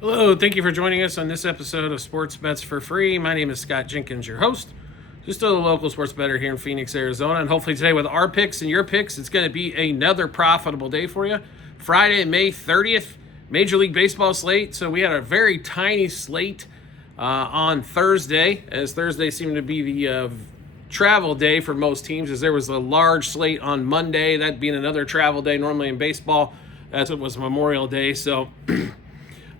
Hello, thank you for joining us on this episode of Sports Bets for Free. My name is Scott Jenkins, your host. Just a local sports bettor here in Phoenix, Arizona. And hopefully today with our picks and your picks, it's going to be another profitable day for you. Friday, May 30th, Major League Baseball slate. So we had a very tiny slate on Thursday, as Thursday seemed to be the travel day for most teams, as there was a large slate on Monday, that being another travel day normally in baseball. That's what was Memorial Day. So...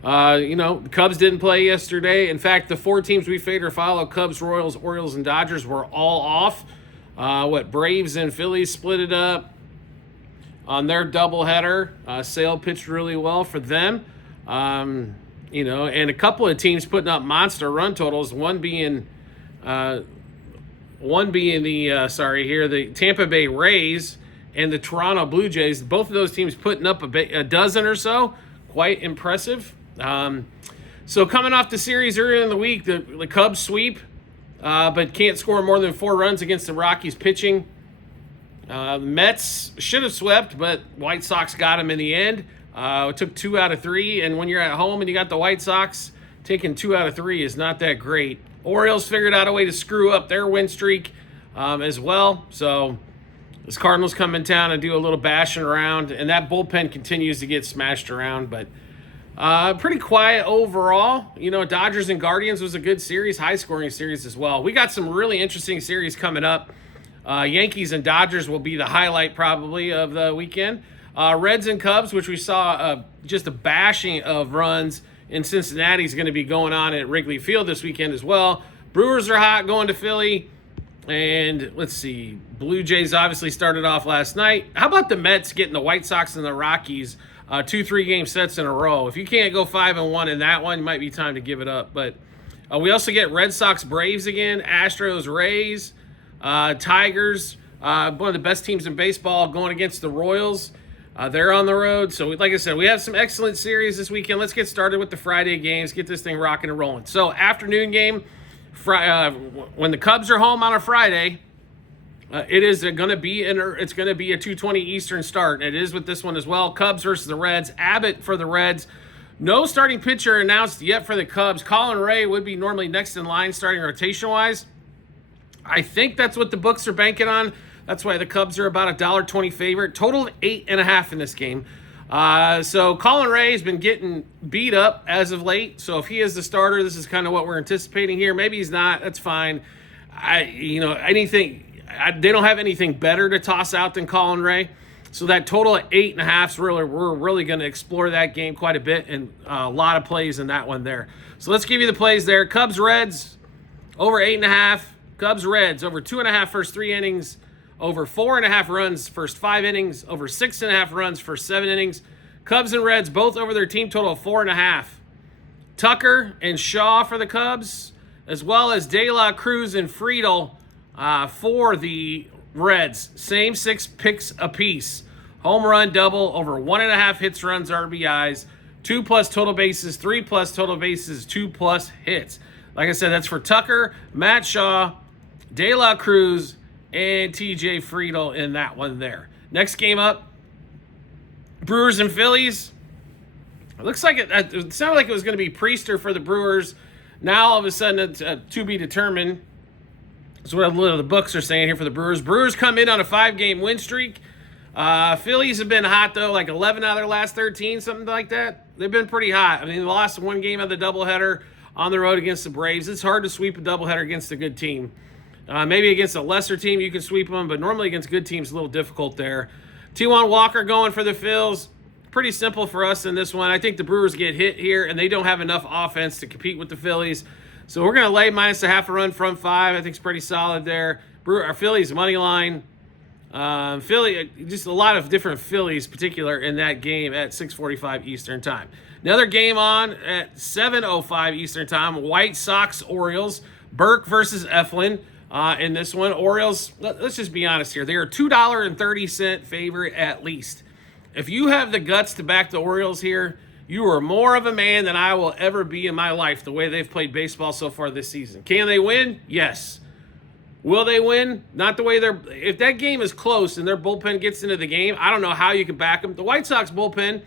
the Cubs didn't play yesterday. In fact, the four teams we fade or follow, Cubs, Royals, Orioles, and Dodgers, were all off. Braves and Phillies split it up on their doubleheader. Sale pitched really well for them. And a couple of teams putting up monster run totals, one being the Tampa Bay Rays and the Toronto Blue Jays. Both of those teams putting up a dozen or so. Quite impressive. So coming off the series earlier in the week, the Cubs sweep, but can't score more than 4 runs against the Rockies pitching. The Mets should have swept, but White Sox got them in the end. It took 2 out of 3, and when you're at home and you got the White Sox, taking 2 out of 3 is not that great. Orioles figured out a way to screw up their win streak as well. So the Cardinals come in town and do a little bashing around, and that bullpen continues to get smashed around, but pretty quiet overall. Dodgers and Guardians was a good series, high-scoring series as well. We got some really interesting series coming up. Yankees and Dodgers will be the highlight probably of the weekend. Reds and Cubs, which we saw just a bashing of runs in Cincinnati, is going to be going on at Wrigley Field this weekend as well. Brewers are hot going to Philly. And let's see, Blue Jays obviously started off last night. How about the Mets getting the White Sox and the Rockies 2-3 game sets in a row? If you can't go 5-1 in that one, it might be time to give it up. But we also get Red Sox Braves again, Astros Rays, Tigers, one of the best teams in baseball going against the Royals. They're on the road. So like I said, we have some excellent series this weekend. Let's get started with the Friday games, get this thing rocking and rolling. So afternoon game. When the Cubs are home on a Friday, it is going to be a 2:20 Eastern start. It is with this one as well. Cubs versus the Reds. Abbott for the Reds. No starting pitcher announced yet for the Cubs. Colin Ray would be normally next in line starting rotation-wise. I think that's what the books are banking on. That's why the Cubs are about $1.20 favorite. Total of 8.5 in this game. So Colin Ray has been getting beat up as of late. So if he is the starter, this is kind of what we're anticipating here. Maybe he's not. That's fine. They don't have anything better to toss out than Colin Ray. So that total of 8.5 we're really going to explore that game quite a bit, and a lot of plays in that one there. So let's give you the plays there. Cubs Reds over 8.5. Cubs Reds over 2.5 first 3 innings. Over 4.5 runs first 5 innings, over 6.5 runs first 7 innings. Cubs and Reds both over their team total of 4.5. Tucker and Shaw for the Cubs, as well as De La Cruz and Friedel for the Reds. Same 6 picks apiece. Home run, double, over 1.5 hits, runs, RBIs, 2+ total bases, 3+ total bases, 2+ hits. Like I said, that's for Tucker, Matt Shaw, De La Cruz, and TJ Friedel in that one there. Next game up, Brewers and Phillies. It looks like it sounded like it was going to be Priester for the Brewers. Now all of a sudden it's to be determined. That's what a little of the books are saying here for the Brewers. Brewers come in on a 5-game win streak. Phillies have been hot though, like 11 out of their last 13, something like that. They've been pretty hot. I mean, they lost 1 game of the doubleheader on the road against the Braves. It's hard to sweep a doubleheader against a good team. Maybe against a lesser team you can sweep them, but normally against good teams, a little difficult there. T1 Walker going for the Phils. Pretty simple for us in this one. I think the Brewers get hit here, and they don't have enough offense to compete with the Phillies. So we're going to lay -0.5 run from 5. I think it's pretty solid there. Phillies money line. Philly, just a lot of different Phillies, particular in that game at 6:45 Eastern time. Another game on at 7:05 Eastern time. White Sox Orioles. Burke versus Eflin. In this one, Orioles, let's just be honest here. They are $2.30 favorite at least. If you have the guts to back the Orioles here, you are more of a man than I will ever be in my life the way they've played baseball so far this season. Can they win? Yes. Will they win? Not the way they're... If that game is close and their bullpen gets into the game, I don't know how you can back them. The White Sox bullpen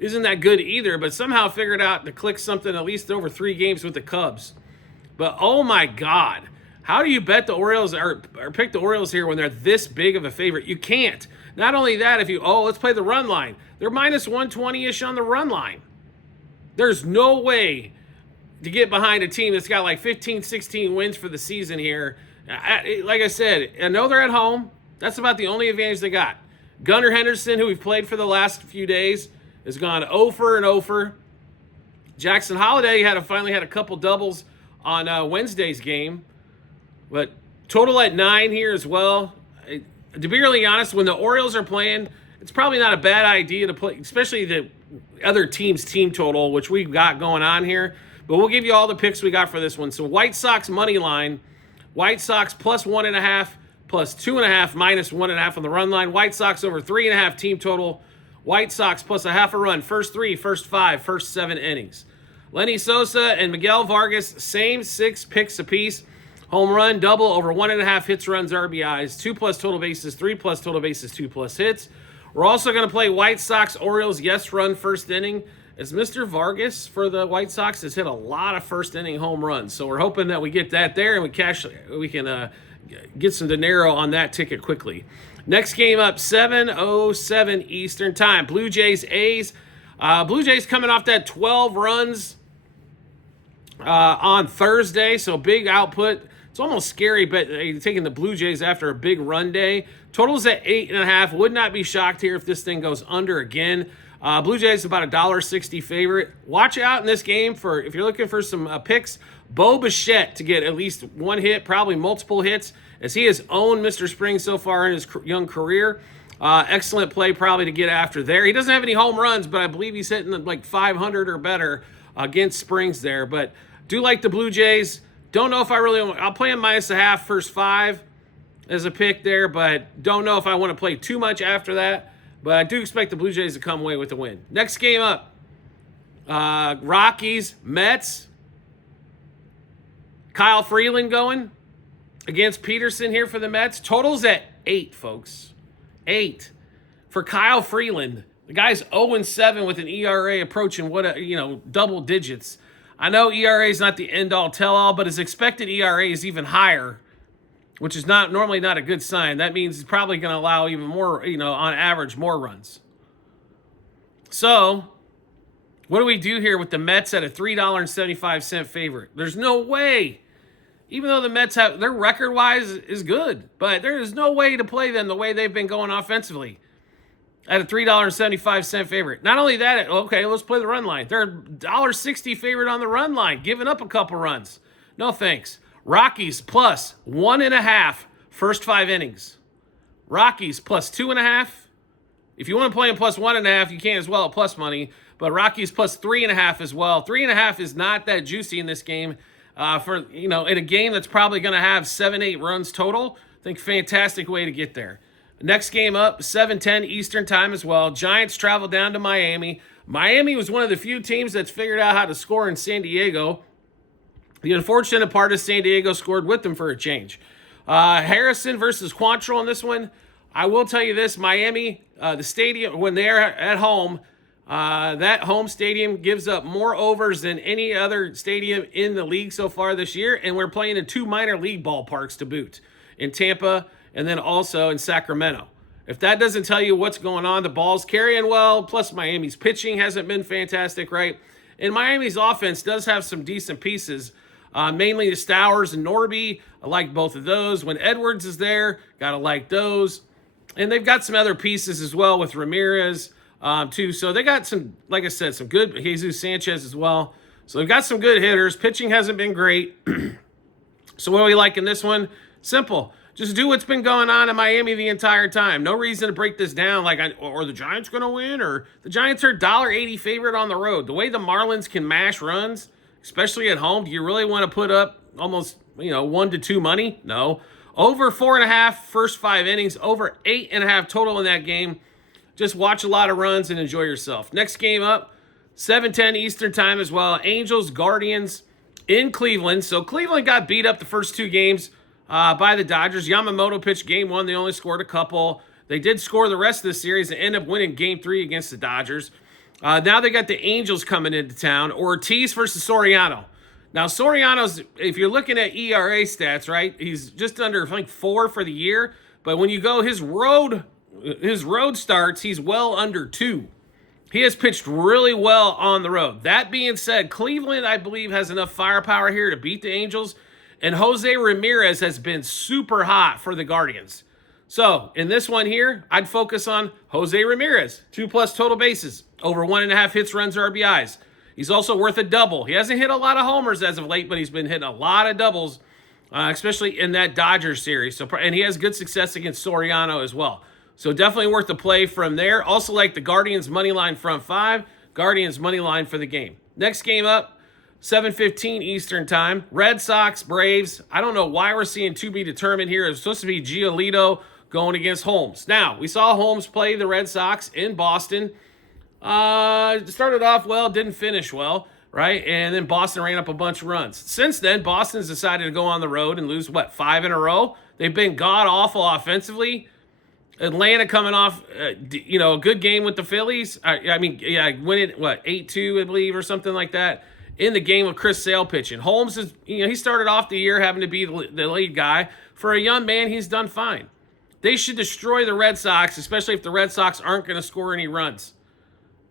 isn't that good either, but somehow figured out to click something at least over 3 games with the Cubs. But oh my God, how do you bet the Orioles or pick the Orioles here when they're this big of a favorite? You can't. Not only that, let's play the run line. They're minus 120-ish on the run line. There's no way to get behind a team that's got like 15, 16 wins for the season here. Like I said, I know they're at home. That's about the only advantage they got. Gunnar Henderson, who we've played for the last few days, has gone 0 and 0. Jackson Holiday finally had a couple doubles on Wednesday's game. But total at 9 here as well. To be really honest, when the Orioles are playing, it's probably not a bad idea to play, especially the other team's team total, which we've got going on here. But we'll give you all the picks we got for this one. So White Sox money line, White Sox plus 1.5, plus 2.5, minus 1.5 on the run line. White Sox over 3.5 team total. White Sox plus a half a run, first 3, first 5, first 7 innings. Lenny Sosa and Miguel Vargas, same 6 picks apiece. Home run, double, over 1.5 hits, runs, RBIs, 2+ total bases, 3+ total bases, 2+ hits. We're also going to play White Sox Orioles yes run first inning, as Mr. Vargas for the White Sox has hit a lot of first inning home runs. So we're hoping that we get that there and we can get some dinero on that ticket quickly. Next game up, 7:07 Eastern time. Blue Jays A's. Blue Jays coming off that 12 runs on Thursday, so big output. It's almost scary, but taking the Blue Jays after a big run day. Total's at 8.5. Would not be shocked here if this thing goes under again. Blue Jays about a $1.60 favorite. Watch out in this game for, if you're looking for some picks, Bo Bichette to get at least 1 hit, probably multiple hits, as he has owned Mr. Spring so far in his young career. Excellent play probably to get after there. He doesn't have any home runs, but I believe he's hitting like 500 or better against Springs there. But do like the Blue Jays. Don't know if I really want, I'll play him minus a half, first 5 as a pick there, but don't know if I want to play too much after that. But I do expect the Blue Jays to come away with the win. Next game up, Rockies, Mets. Kyle Freeland going against Peterson here for the Mets. Total's at 8, folks. 8. For Kyle Freeland, the guy's 0-7 with an ERA approaching double digits. I know ERA is not the end-all, tell-all, but his expected ERA is even higher, which is normally not a good sign. That means he's probably going to allow even more, on average, more runs. So, what do we do here with the Mets at a $3.75 favorite? There's no way. Even though the Mets have, their record-wise is good, but there is no way to play them the way they've been going offensively at a $3.75 favorite. Not only that, okay, let's play the run line. They're a $1.60 favorite on the run line, giving up a couple runs. No thanks. Rockies plus 1.5 first 5 innings. Rockies plus 2.5. If you want to play them plus 1.5, you can as well at plus money. But Rockies plus 3.5 as well. 3.5 is not that juicy in this game. In a game that's probably going to have 7-8 runs total. I think fantastic way to get there. Next game up, 7:10 Eastern time as well. Giants travel down to Miami. Miami was one of the few teams that's figured out how to score in San Diego. The unfortunate part is San Diego scored with them for a change. Harrison versus Quantrill in this one. I will tell you this, Miami, the stadium, when they're at home, that home stadium gives up more overs than any other stadium in the league so far this year, and we're playing in 2 minor league ballparks to boot, in Tampa and then also in Sacramento. If that doesn't tell you what's going on, the ball's carrying well, plus Miami's pitching hasn't been fantastic, right? And Miami's offense does have some decent pieces, mainly the Stowers and Norby. I like both of those. When Edwards is there, got to like those. And they've got some other pieces as well with Ramirez, too. So they got some, like I said, some good, Jesus Sanchez as well. So they've got some good hitters. Pitching hasn't been great. So what do we like in this one? Simple. Just do what's been going on in Miami the entire time. No reason to break this down or the Giants going to win, or the Giants are $1.80 favorite on the road. The way the Marlins can mash runs, especially at home, do you really want to put up almost, 1 to 2 money? No. Over 4.5 first 5 innings, over 8.5 total in that game. Just watch a lot of runs and enjoy yourself. Next game up, 7:10 Eastern time as well. Angels, Guardians in Cleveland. So Cleveland got beat up the first 2 games by the Dodgers. Yamamoto pitched game 1. They only scored a couple. They did score the rest of the series and end up winning game 3 against the Dodgers. Now they got the Angels coming into town. Ortiz versus Soriano. Now, Soriano's, if you're looking at ERA stats, right, he's just under, I think, 4 for the year. But when you go his road starts, he's well under 2. He has pitched really well on the road. That being said, Cleveland, I believe, has enough firepower here to beat the Angels. And Jose Ramirez has been super hot for the Guardians. So, in this one here, I'd focus on Jose Ramirez. 2+ total bases. Over 1.5 hits, runs, RBIs. He's also worth a double. He hasn't hit a lot of homers as of late, but he's been hitting a lot of doubles, especially in that Dodgers series. And he has good success against Soriano as well. So definitely worth the play from there. Also like the Guardians money line front 5. Guardians money line for the game. Next game up, 7:15 Eastern time. Red Sox, Braves. I don't know why we're seeing to be determined here. It's supposed to be Giolito going against Holmes. Now, we saw Holmes play the Red Sox in Boston. Started off well, didn't finish well, right? And then Boston ran up a bunch of runs. Since then, Boston's decided to go on the road and lose, 5 in a row? They've been god-awful offensively. Atlanta coming off, a good game with the Phillies. Winning, 8-2, I believe, or something like that, in the game with Chris Sale pitching. Holmes is, he started off the year having to be the lead guy. For a young man, he's done fine. They should destroy the Red Sox, especially if the Red Sox aren't going to score any runs.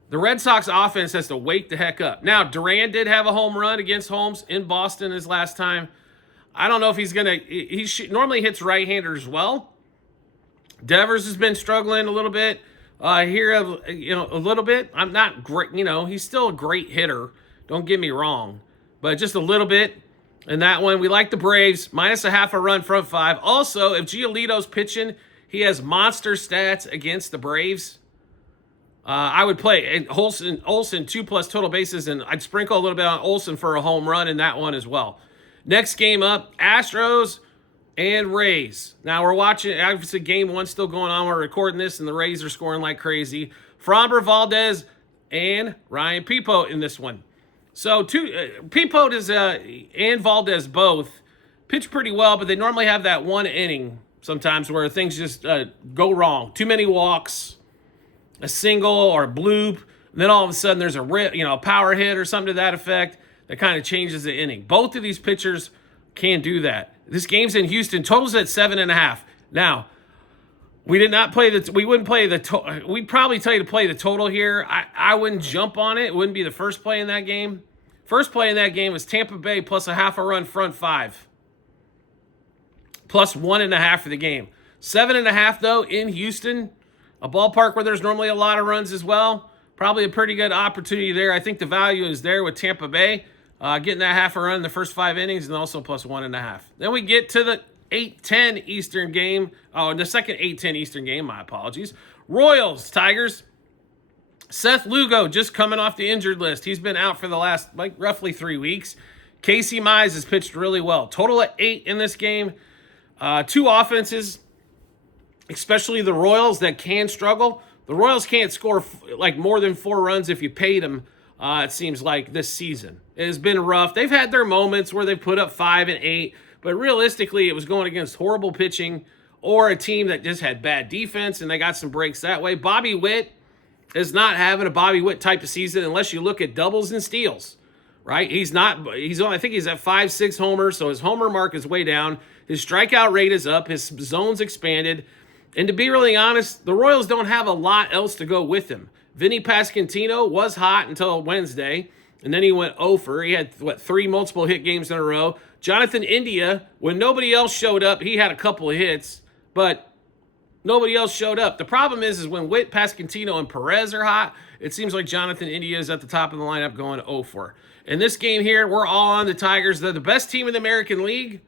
The Red Sox offense has to wake the heck up. Now, Duran did have a home run against Holmes in Boston his last time. I don't know if he's going to... He normally hits right-handers well. Devers has been struggling a little bit here, a little bit. I'm not great, he's still a great hitter. Don't get me wrong. But just a little bit. And that one, we like the Braves. -0.5 a run front 5. Also, if Giolito's pitching, he has monster stats against the Braves. I would play and Olsen 2+ total bases, and I'd sprinkle a little bit on Olsen for a home run in that one as well. Next game up, Astros and Rays. Now we're watching, obviously game 1 still going on. We're recording this, and the Rays are scoring like crazy. Framber Valdez and Ryan Peepo in this one. So Peepo and Valdez both pitch pretty well, but they normally have that one inning sometimes where things just go wrong. Too many walks, a single or a bloop, and then all of a sudden there's a power hit or something to that effect that kind of changes the inning. Both of these pitchers can do that. This game's in Houston. Total's at 7.5. Now, we did not play we wouldn't play we'd probably tell you to play the total here. I wouldn't jump on it. It wouldn't be the first play in that game. First play in that game was Tampa Bay +0.5 a run front 5. +1.5 for the game. 7.5 though in Houston. A ballpark where there's normally a lot of runs as well. Probably a pretty good opportunity there. I think the value is there with Tampa Bay. Getting that half a run in the first 5 innings and also +1.5. Then we get to the 8:10 Eastern game. Oh, the second 8:10 Eastern game, my apologies. Royals, Tigers. Seth Lugo just coming off the injured list. He's been out for the last, roughly 3 weeks. Casey Mize has pitched really well. Total at 8 in this game. 2 offenses, especially the Royals, that can struggle. The Royals can't score more than 4 runs if you paid them, it seems like, this season. It has been rough. They've had their moments where they've put up 5 and 8, but realistically, it was going against horrible pitching or a team that just had bad defense, and they got some breaks that way. Bobby Witt is not having a Bobby Witt type of season unless you look at doubles and steals, right? I think he's at 5-6 homers, so his homer mark is way down. His strikeout rate is up. His zone's expanded. And to be really honest, the Royals don't have a lot else to go with him. Vinny Pasquantino was hot until Wednesday, and then he went 0-for. He had, 3 multiple hit games in a row. Jonathan India, when nobody else showed up, he had a couple of hits, but nobody else showed up. The problem is when Witt, Pasquantino, and Perez are hot, it seems like Jonathan India is at the top of the lineup going 0-for. In this game here, we're all on the Tigers. They're the best team in the American League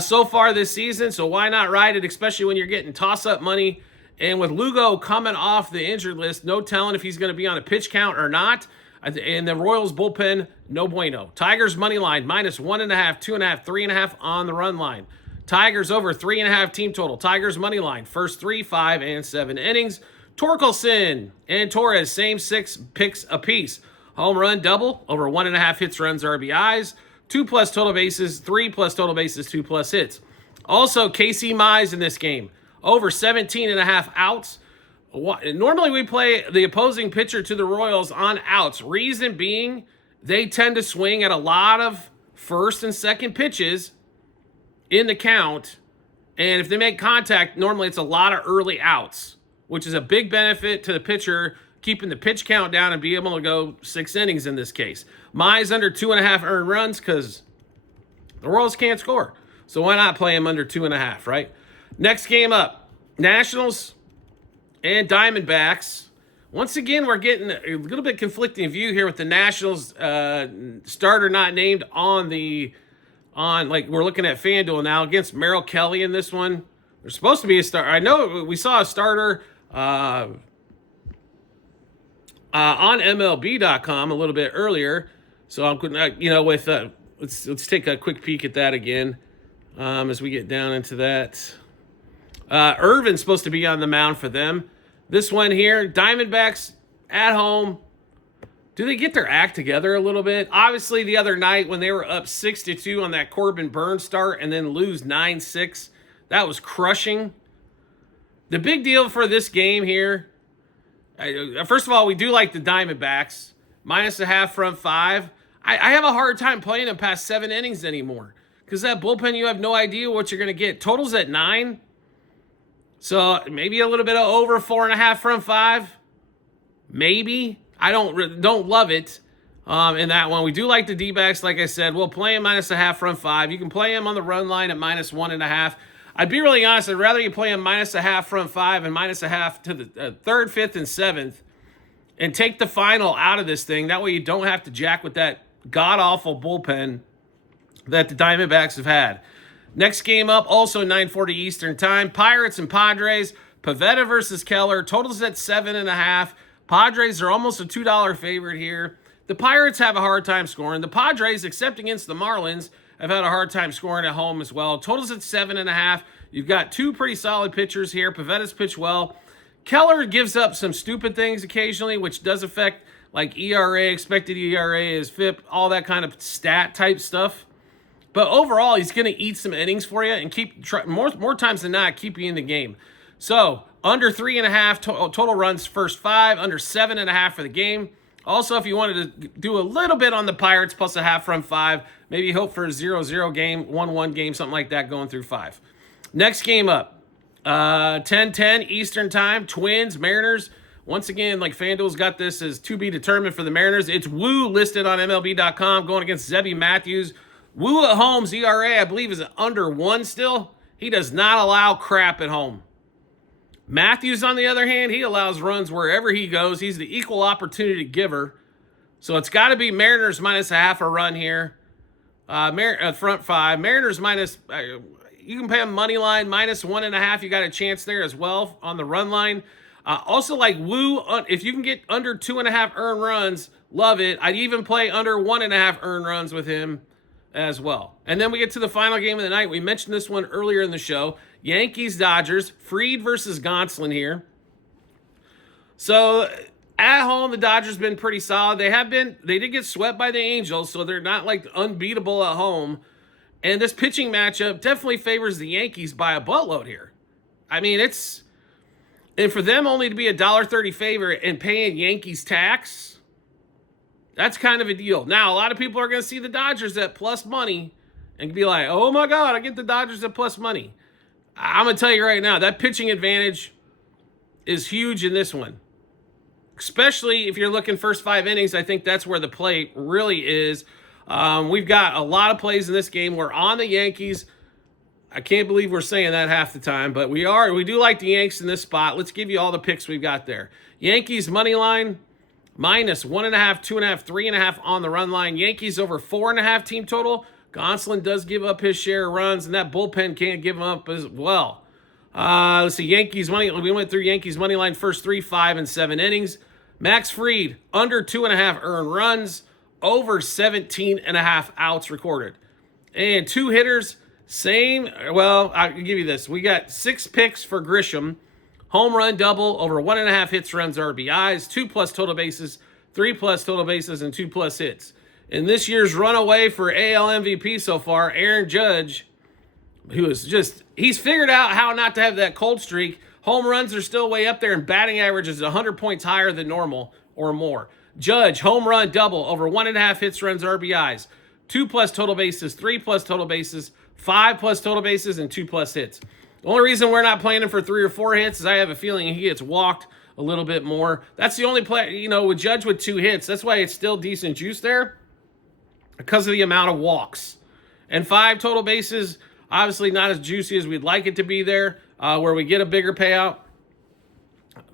so far this season, so why not ride it, especially when you're getting toss-up money. And with Lugo coming off the injured list, no telling if he's going to be on a pitch count or not. And the Royals bullpen, no bueno. Tigers money line, -1.5, 2.5, 3.5 on the run line. Tigers over 3.5 team total. Tigers money line, first 3, 5, and 7 innings. Torkelson and Torres, same 6 picks apiece. Home run double, over 1.5 hits, runs, RBIs. 2+ total bases, 3+ total bases, 2+ hits. Also, Casey Mize in this game. Over 17.5 outs. Normally we play the opposing pitcher to the Royals on outs. Reason being, they tend to swing at a lot of first and second pitches in the count. And if they make contact, normally it's a lot of early outs, which is a big benefit to the pitcher, keeping the pitch count down and be able to go 6 innings in this case. Mize under 2.5 earned runs because the Royals can't score. So why not play him under 2.5, right? Next game up, Nationals and Diamondbacks. Once again, we're getting a little bit conflicting view here with the Nationals starter not named on we're looking at FanDuel now against Merrill Kelly in this one. There's supposed to be a starter. I know we saw a starter on MLB.com a little bit earlier. So I'm with let's take a quick peek at that again as we get down into that. Irvin's supposed to be on the mound for them. This one here, Diamondbacks at home. Do they get their act together a little bit? Obviously, the other night when they were up 6-2 on that Corbin Burns start and then lose 9-6, that was crushing. The big deal for this game here, first of all, we do like the Diamondbacks. -0.5 front 5. I have a hard time playing them past 7 innings anymore because that bullpen, you have no idea what you're going to get. Total's at 9. So maybe a little bit of over 4.5 front 5. Maybe. I don't love it in that one. We do like the D-backs, like I said. We'll play him -0.5 front 5. You can play him on the run line at -1.5. I'd be really honest. I'd rather you play him -0.5 front 5 and -0.5 to the 3rd, 5th, and 7th and take the final out of this thing. That way you don't have to jack with that god-awful bullpen that the Diamondbacks have had. Next game up, also 9:40 Eastern time. Pirates and Padres. Pivetta versus Keller. Totals at 7.5. Padres are almost a $2 favorite here. The Pirates have a hard time scoring. The Padres, except against the Marlins, have had a hard time scoring at home as well. Totals at 7.5. You've got 2 pretty solid pitchers here. Pavetta's pitched well. Keller gives up some stupid things occasionally, which does affect like ERA, expected ERA, his FIP, all that kind of stat type stuff. But overall, he's going to eat some innings for you and keep more times than not keep you in the game. So under 3.5 total runs first 5, under 7.5 for the game. Also, if you wanted to do a little bit on the Pirates plus a half front 5, maybe hope for a 0-0 game, 1-1 game, something like that going through 5. Next game up, 10:10 Eastern time, Twins, Mariners. Once again, like FanDuel's got this as to be determined for the Mariners. It's Woo listed on MLB.com going against Zebby Matthews. Woo at home's ERA, I believe, is under 1 still. He does not allow crap at home. Matthews, on the other hand, he allows runs wherever he goes. He's the equal opportunity giver. So it's got to be Mariners -0.5 a run here. Front 5. Mariners you can pay them money line -1.5. You got a chance there as well on the run line. Also, like Woo, if you can get under 2.5 earned runs, love it. I'd even play under 1.5 earned runs with him as well. And then we get to the final game of the night. We mentioned this one earlier in the show. Yankees, Dodgers. Fried versus Gonsolin here. So at home, the Dodgers been pretty solid. They did get swept by the Angels, so they're not like unbeatable at home. And this pitching matchup definitely favors the Yankees by a buttload here. I mean, and for them only to be a $1.30 favorite and paying Yankees tax, that's kind of a deal. Now, a lot of people are going to see the Dodgers at plus money and be like, oh my God, I get the Dodgers at plus money. I'm going to tell you right now, that pitching advantage is huge in this one. Especially if you're looking first 5 innings, I think that's where the play really is. We've got a lot of plays in this game. We're on the Yankees. I can't believe we're saying that half the time, but we do like the Yanks in this spot. Let's give you all the picks we've got there. Yankees money line, -1.5, 2.5, 3.5 on the run line. Yankees over 4.5 team total. Gonsolin does give up his share of runs, and that bullpen can't give them up as well. Let's see, Yankees money. We went through Yankees money line first 3, 5, and 7 innings. Max Fried, under 2.5 earned runs, over 17.5 outs recorded. And 2 hitters, same. Well, I'll give you this. We got 6 picks for Grisham. Home run double, over 1.5 hits, runs, RBIs, 2+ total bases, 3+ total bases, and 2+ hits. In this year's runaway for AL MVP so far, Aaron Judge, who is he's figured out how not to have that cold streak. Home runs are still way up there, and batting average is 100 points higher than normal or more. Judge, home run double, over 1.5 hits, runs, RBIs. 2+ total bases, 3+ total bases, 5+ total bases, and 2+ hits. The only reason we're not playing him for 3 or 4 hits is I have a feeling he gets walked a little bit more. That's the only play, with Judge with 2 hits. That's why it's still decent juice there, because of the amount of walks. And 5 total bases, obviously not as juicy as we'd like it to be there, where we get a bigger payout.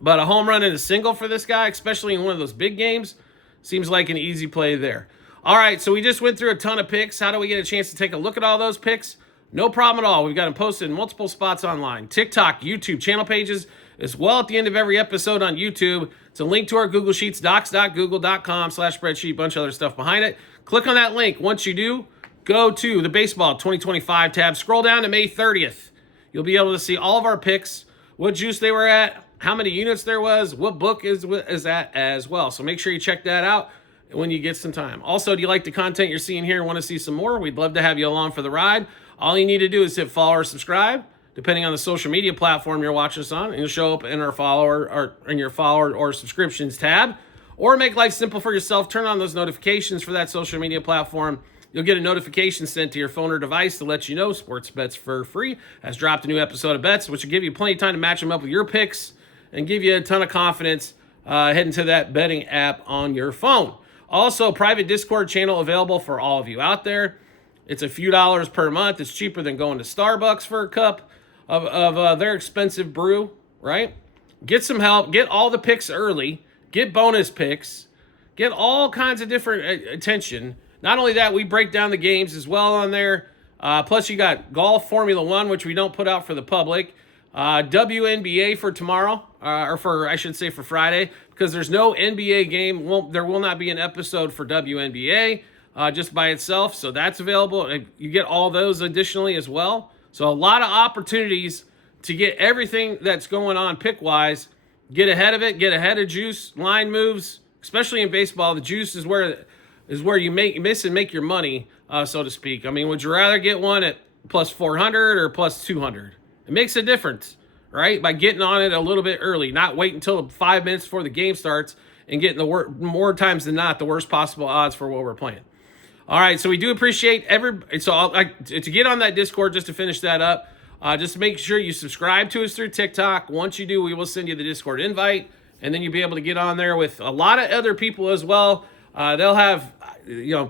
But a home run and a single for this guy, especially in one of those big games, seems like an easy play there. All right, so we just went through a ton of picks. How do we get a chance to take a look at all those picks? No problem at all. We've got them posted in multiple spots online. TikTok, YouTube, channel pages, as well at the end of every episode on YouTube. It's a link to our Google Sheets, docs.google.com/spreadsheet, bunch of other stuff behind it. Click on that link. Once you do, go to the Baseball 2025 tab. Scroll down to May 30th. You'll be able to see all of our picks, what juice they were at, how many units there was, what book is that as well. So make sure you check that out when you get some time. Also, do you like the content you're seeing here and want to see some more? We'd love to have you along for the ride. All you need to do is hit follow or subscribe, depending on the social media platform you're watching us on, and it'll show up in our follower or subscriptions tab. Or make life simple for yourself. Turn on those notifications for that social media platform. You'll get a notification sent to your phone or device to let you know Sports Bets for Free has dropped a new episode of bets, which will give you plenty of time to match them up with your picks and give you a ton of confidence heading to that betting app on your phone. Also, private Discord channel available for all of you out there. It's a few dollars per month. It's cheaper than going to Starbucks for a cup of their expensive brew, right? Get some help. Get all the picks early. Get bonus picks. Get all kinds of different attention. Not only that, we break down the games as well on there. Plus, you got golf, Formula One, which we don't put out for the public. WNBA for tomorrow, for Friday, because there's no NBA game. There will not be an episode for WNBA just by itself, so that's available. You get all those additionally as well. So a lot of opportunities to get everything that's going on pick-wise. Get ahead of it. Get ahead of juice, line moves, especially in baseball. The juice is where you miss and make your money, so to speak. I mean, would you rather get one at plus 400 or plus 200? It makes a difference, right? By getting on it a little bit early, not wait until 5 minutes before the game starts and getting more times than not the worst possible odds for what we're playing. All right, so we do appreciate to get on that Discord, just to finish that up, just make sure you subscribe to us through TikTok. Once you do, we will send you the Discord invite, and then you'll be able to get on there with a lot of other people as well. They'll have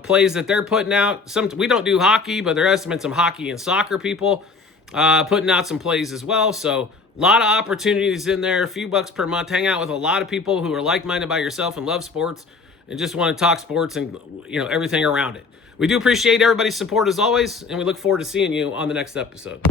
plays that they're putting out. We don't do hockey, but there has been some hockey and soccer people putting out some plays as well. So a lot of opportunities in there, a few bucks per month. Hang out with a lot of people who are like-minded by yourself and love sports and just want to talk sports and everything around it. We do appreciate everybody's support as always, and we look forward to seeing you on the next episode.